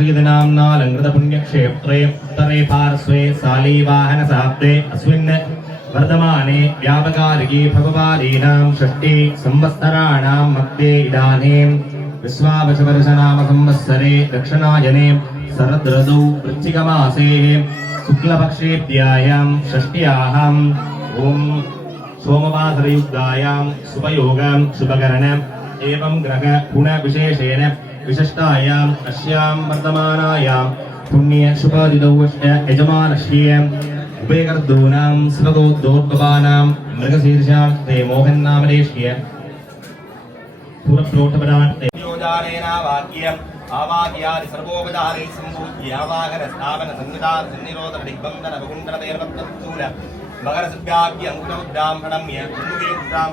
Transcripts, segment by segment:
श्रीदिनाम्नालङ्कृतपुण्यक्षेत्रे उत्तरे पार्श्वे शालीवाहनसाब्दे अस्मिन् वर्तमाने व्यापकालिके भगवादीनां षष्ठी संवत्सराणां मध्ये इदानीं विश्वावशवर्षनाम संवत्सरे दक्षिणायने शरदृतौ वृश्चिकमासे शुक्लपक्षेभ्यायां षष्ट्याम् ॐ सोमवासरयुक्तायां शुभयोगां शुभकरणम् एवं ग्रह गुणविशेषेण विशिष्टायाम् अस्यां वर्तमानायां पुण्य शुभदिदौ यजमानस्य उभयकर्दूनां शिवगोद्रोद्भवानां मृगशीर्षार्थे मोहन्नामदेश्य पुरप्रोटपदार्थे योजानेनावाक्यम् आवाक्यादि सर्वोपचारे सम्पूज्य आवाहन स्थापन संहिता सन्निरोध दिग्बन्धन वकुण्डल मकर सिद्ध्याभ्य मुद्रां प्रणम्य मुद्रां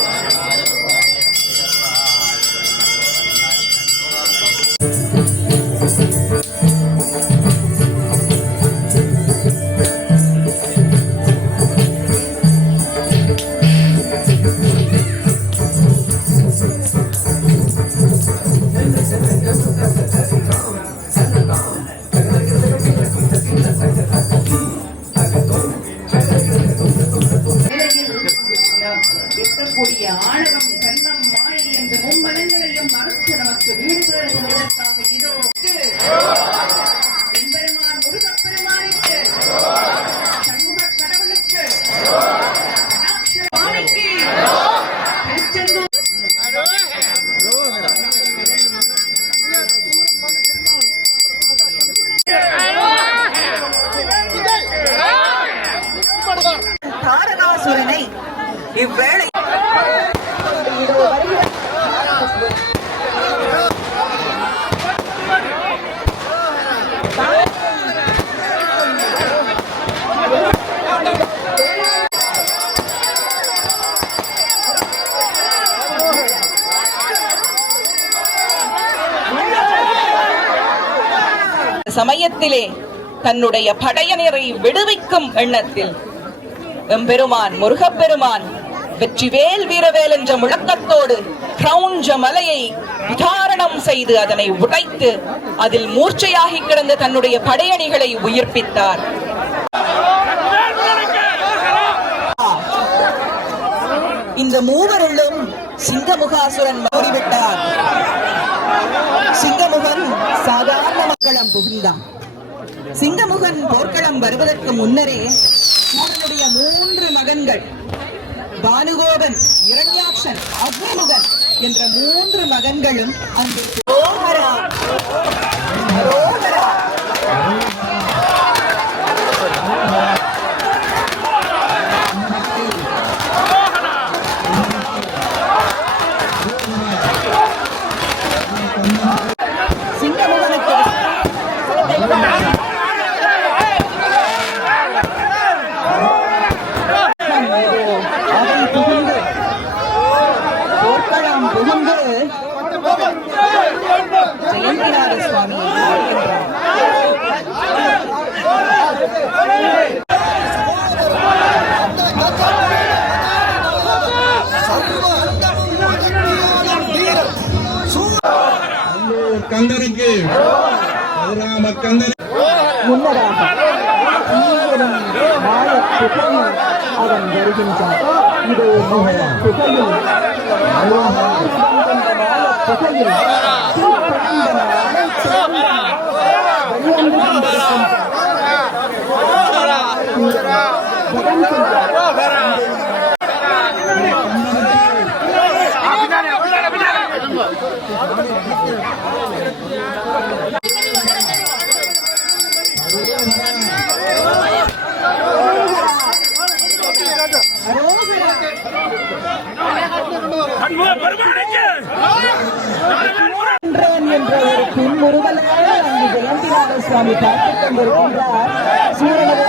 தன்னுடைய படையனரை விடுவிக்கும் எண்ணத்தில் எம்பெருமான் முருகப்பெருமான் வெற்றிவேல் வீரவேல் என்ற முழக்கத்தோடு கிரௌஞ்ச மலையை விதாரணம் செய்து அதனை உடைத்து அதில் மூர்ச்சையாகி கிடந்த தன்னுடைய படையணிகளை உயிர்ப்பித்தார். இந்த மூவருள்ளும் சிங்கமுகாசுரன் மாறிவிட்டார் சிங்கமுகன் சாதாரண மக்களம் புகுந்தான். சிங்கமுகன் போர்க்களம் வருவதற்கு முன்னரே சூரனுடைய மூன்று மகன்கள் பானுகோபன் இரண்யாட்சன் அக்னிமுகன் என்ற மூன்று மகன்களும் அங்கு జరిగించాం ఇది కుశలు కుశలు ஒரு அங்கு ஜெயந்திநாத சுவாமி பார்த்துக் கொண்டிருக்கின்றார். சூரியனது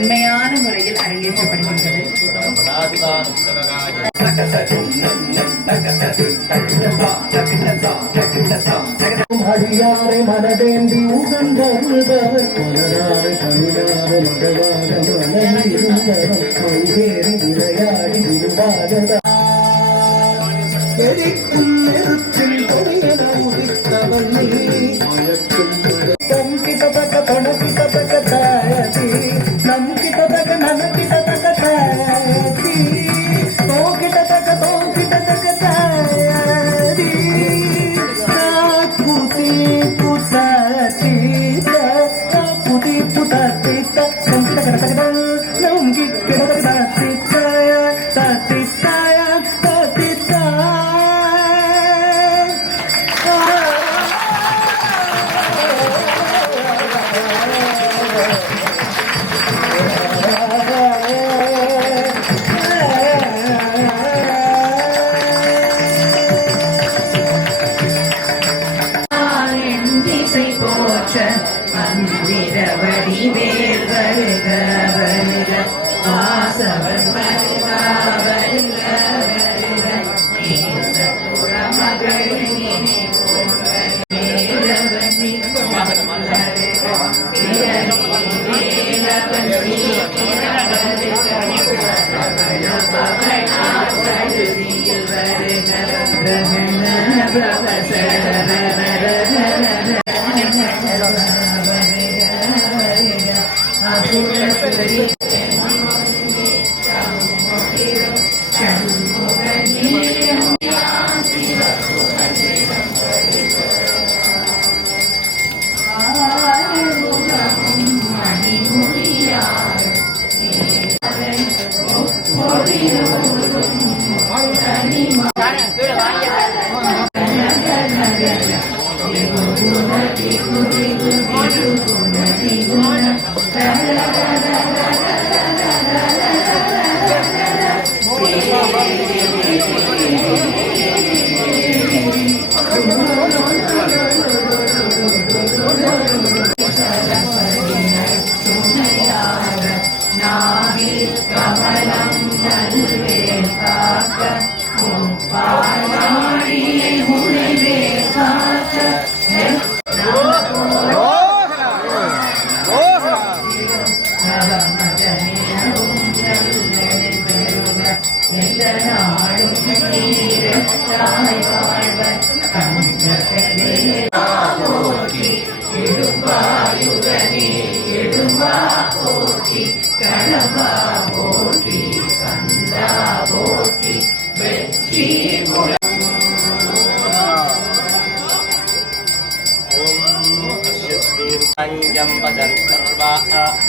தன்மையான முறையில் அரங்கேற்றப்படுகின்றது. அடியாரை மனதேந்தி உகந்தவர் மலராறு மகவாக மனமிருந்தவர் விளையாடி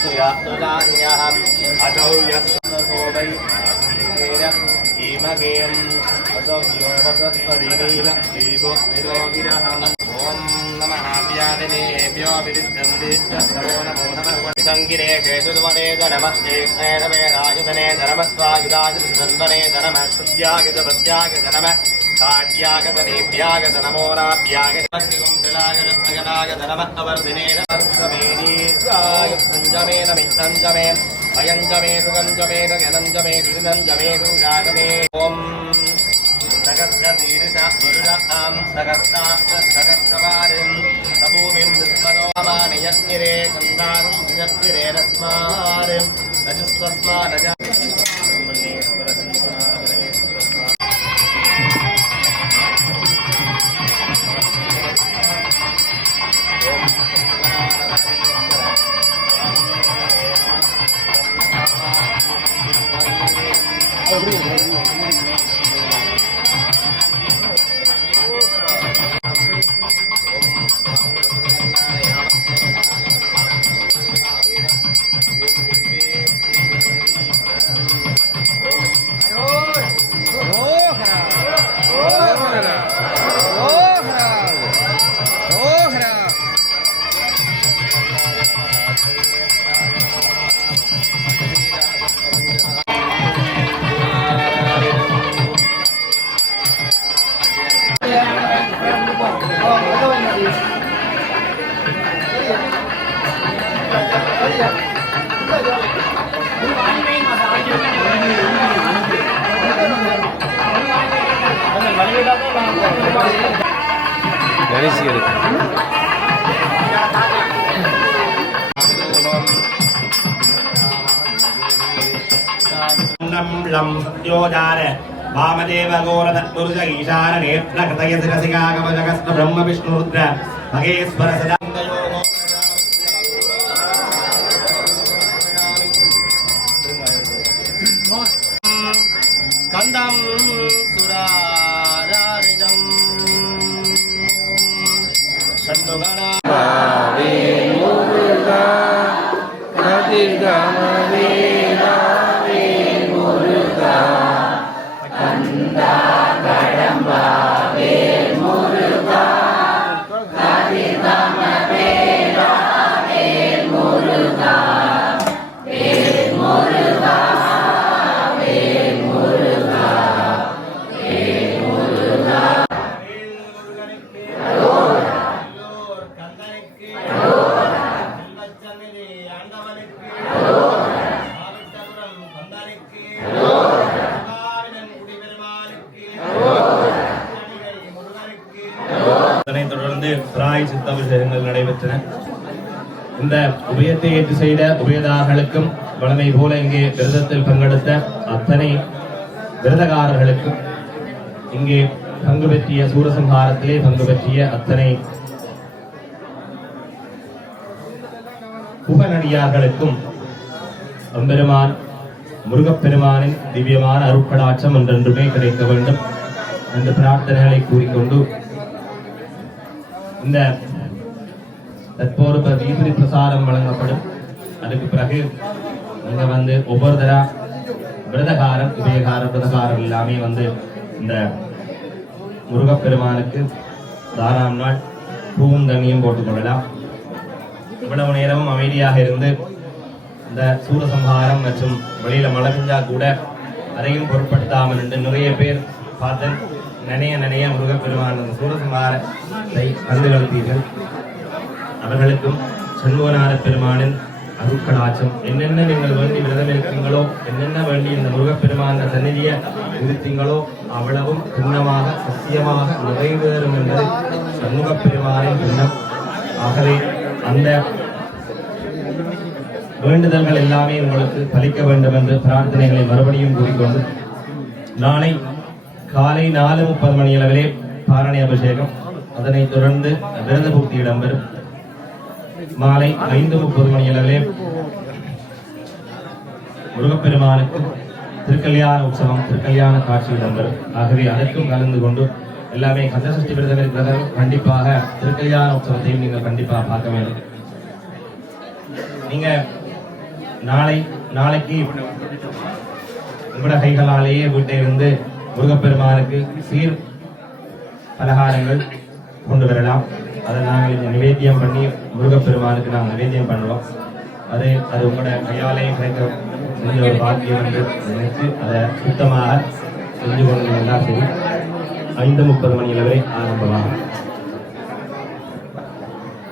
सुयासुदान्यहम् असौ यस्तसो वै ीमकेयम् असव्यो वसत्पदिनील श्रीगोविरोगिरहम् ॐ नमः व्यादिनेभ्यो विरुद्धन्ति नमो नमो नमः सङ्गिरेषु वने धनमस्ते राजधने धनमस्वायुराजधन्वने धनमः श्रुत्यागतपत्यागत नमः काट्यागतनेभ्यागत नमोराभ्यागत नमः अवर्धिने पञ्चमे नमित्तञ्चमे अयञ्जमे सुगञ्जमे गगनञ्जमे गिरिनञ्जमे दुरागमे ॐ सकस्ततीर्षा पुरुषां सकस्तास्तकस्तवारिं सभूमिं विस्मनोमानि यज्ञिरे सन्दानं यज्ञिरे रस्मारिं रजस्वस्मारज அரிசி இருக்கு லம் வாமதேவ கோரத துர்ஜ ஈசான நேத்ர கதய பிரம்ம விஷ்ணுருத்ர மகேஸ்வர சதா பிராய் சித்தபிஷேகங்கள் நடைபெற்றன. இந்த உபயத்தை ஏற்று செய்த உபயதாரர்களுக்கும் வளமை போல இங்கே விரதத்தில் பங்கெடுத்த அத்தனை விரதகாரர்களுக்கும் இங்கே பங்கு பெற்றிய சூரசம்ஹாரத்திலே பங்கு பெற்றிய அத்தனை புகனடியார்களுக்கும் அம்பெருமான் முருகப்பெருமானின் திவ்யமான அருட்கடாட்சம் என்றென்றுமே கிடைக்க வேண்டும் என்று பிரார்த்தனைகளை கூறிக்கொண்டு இந்த தற்போது இப்ப வீதிரி பிரசாரம் வழங்கப்படும். அதுக்கு பிறகு நீங்க வந்து ஒவ்வொரு தர விரதகாரம் உபயகாரம் விரதகாரம் எல்லாமே வந்து இந்த முருகப்பெருமானுக்கு தாராம் நாள் பூவும் தண்ணியும் போட்டுக் கொள்ளலாம். இவ்வளவு நேரமும் அமைதியாக இருந்து இந்த சூரசம்ஹாரம் மற்றும் வெளியில மழை பெஞ்சா கூட அதையும் பொருட்படுத்தாமல் என்று நிறைய பேர் பார்த்தேன் நினைய நினைய முருகப்பெருமான் அந்த சூரசம்ஹாரத்தை கண்டு அவர்களுக்கும் சண்முகநாத பெருமானின் அருட்கடாச்சம் என்னென்ன நீங்கள் வேண்டி விரதம் இருக்கீங்களோ என்னென்ன வேண்டி இந்த முருகப்பெருமான சந்நிதியை இருத்தீங்களோ அவ்வளவும் பின்னமாக சத்தியமாக நிறைவேறும் என்பது சண்முகப்பெருமானின் பின்னம் ஆகவே அந்த வேண்டுதல்கள் எல்லாமே உங்களுக்கு பலிக்க வேண்டும் என்று பிரார்த்தனைகளை மறுபடியும் கூறிக்கொண்டு நாளை காலை நாலு முப்பது மணி அளவிலே பாரணி அபிஷேகம். அதனைத் தொடர்ந்து விரத பூர்த்தி இடம்பெறும். மாலை ஐந்து முப்பது மணி அளவிலே முருகப்பெருமானுக்கு திருக்கல்யாண உற்சவம் திருக்கல்யாண காட்சி இடம்பெறும். ஆகவே அதற்கும் கலந்து கொண்டு எல்லாமே கந்தசஷ்டி விரதம் இருக்கிறவர்கள் கண்டிப்பாக திருக்கல்யாண உற்சவத்தையும் நீங்கள் கண்டிப்பாக பார்க்க வேண்டும். நீங்க நாளை நாளைக்கு உங்களோட கைகளாலேயே வீட்டிலிருந்து முருகப்பெருமானுக்கு சீர் பலகாரங்கள் கொண்டு வரலாம். அதை நாங்கள் இங்கே நிவேத்தியம் பண்ணி முருகப்பெருமானுக்கு நாங்கள் நிவேத்தியம் பண்ணுவோம் அது அது உங்களோட கையாலையும் கிடைக்க முடிஞ்ச ஒரு பாக்கியம் என்று நினைத்து அதை சுத்தமாக செஞ்சு கொண்டு வந்தால் சரி. ஐந்து முப்பது மணி அளவரை ஆரம்பமாகும்.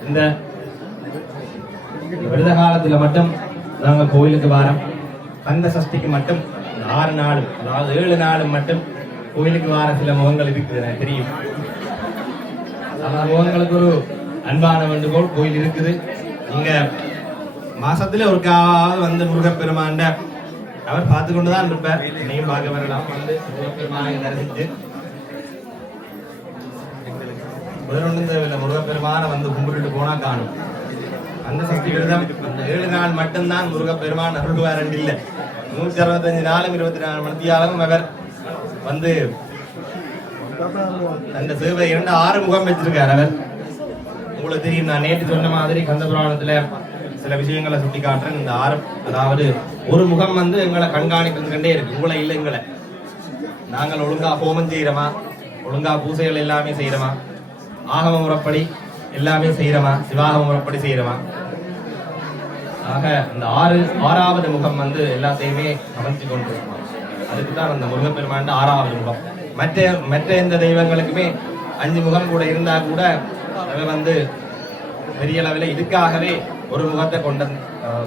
இந்த விரத காலத்தில் மட்டும் நாங்கள் கோயிலுக்கு வாரம். கந்த சஷ்டிக்கு மட்டும் ஆறு நாளும் அதாவது ஏழு நாளும் மட்டும் கோயிலுக்கு வார சில முகங்கள் இருக்குது எனக்கு தெரியும். அந்த முகங்களுக்கு ஒரு அன்பான வேண்டுகோள் கோயில் இருக்குது. நீங்க மாசத்துல ஒருக்காவது வந்து முருகப்பெருமாண்ட அவர் பார்த்து கொண்டுதான் இருப்பார். நீயும் பார்க்க வரலாம். வந்து முருகப்பெருமானை தரிசித்து பதினொன்று தேவையில்லை வந்து கும்பிட்டுட்டு போனா காணும். அந்த சக்தி விரதம் அந்த ஏழு நாள் மட்டும்தான் முருகப்பெருமான் அருள்வார் இல்லை. நூற்றி அறுபத்தஞ்சு நாளும் இருபத்தி நாலு மணித்தியாலும் அவர் வந்து அந்த சேவை இரண்டு ஆறு முகம் வச்சிருக்கார் அவர். உங்களுக்கு தெரியும் நான் நேற்று சொன்ன மாதிரி கந்த புராணத்துல சில விஷயங்களை சுட்டி காட்டுறேன் இந்த ஆறு அதாவது ஒரு முகம் வந்து எங்களை கண்காணிக்கின்றே இருக்கு. உங்களை இல்லை எங்களை. நாங்கள் ஒழுங்கா ஹோமம் செய்யறோமா? ஒழுங்கா பூசைகள் எல்லாமே செய்யறோமா? ஆகம முறைப்படி எல்லாமே செய்யறோமா? சிவாகம முறைப்படி செய்யறோமா? ஆக அந்த ஆறு ஆறாவது முகம் வந்து எல்லாத்தையுமே அமைத்து கொண்டு அதுக்கு தான் அந்த முருகப்பெருமான் ஆறாவது முகம். மற்ற மற்ற எந்த தெய்வங்களுக்குமே அஞ்சு முகம் கூட இருந்தா கூட அவர் வந்து பெரிய அளவில் இதுக்காகவே ஒரு முகத்தை கொண்ட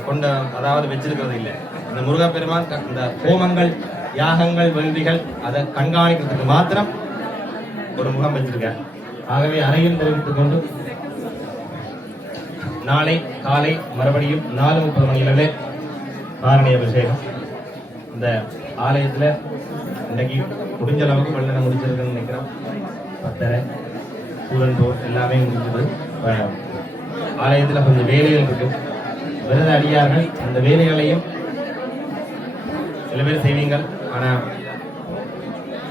கொண்ட அதாவது வச்சிருக்கிறது இல்லை. இந்த முருகப்பெருமான் க- இந்த ஹோமங்கள் யாகங்கள் வேள்விகள் அதை கண்காணிக்கிறதுக்கு மாத்திரம் ஒரு முகம் வச்சிருக்க ஆகவே அறையில் தெரிவித்துக் கொண்டு நாளை காலை மறுபடியும் நாலு முப்பது மணி காரணி அபிஷேகம். இந்த ஆலயத்துல இன்னைக்கு முடிஞ்ச அளவுக்கு வெள்ளனை முடிச்சிருக்குன்னு நினைக்கிறோம். பத்தரை சூரன் போர் எல்லாமே முடிஞ்சது. ஆலயத்தில் ஆலயத்துல கொஞ்சம் வேலைகள் இருக்கு. விரத அடியார்கள் அந்த வேலைகளையும் சில பேர் செய்வீங்கள். ஆனா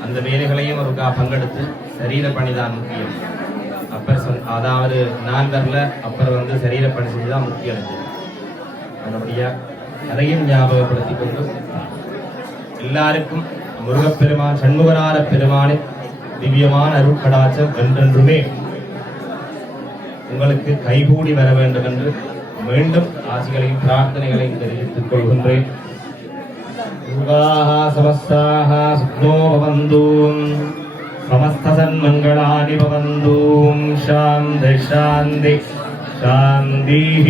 அந்த வேலைகளையும் அவருக்காக பங்கெடுத்து சரீர பணிதான் முக்கியம். அப்பர் சொல் அதாவது நான் வரல அப்பர் வந்து சரீர பரிசு தான் முக்கியம் இருக்குது அதனுடைய அதையும் ஞாபகப்படுத்தி கொண்டு எல்லாருக்கும் முருகப்பெருமான் சண்முகநாத பெருமானின் திவ்யமான அருட்கடாச்சம் என்றென்றுமே உங்களுக்கு கைகூடி வர வேண்டும் என்று மீண்டும் ஆசிகளையும் பிரார்த்தனைகளையும் தெரிவித்துக் கொள்கின்றேன். சமஸ்தாக சுக்னோ பவந்தூன் समस्तसन्मङ्गलानि भवन्तु शान्ति शान्ति शान्तिः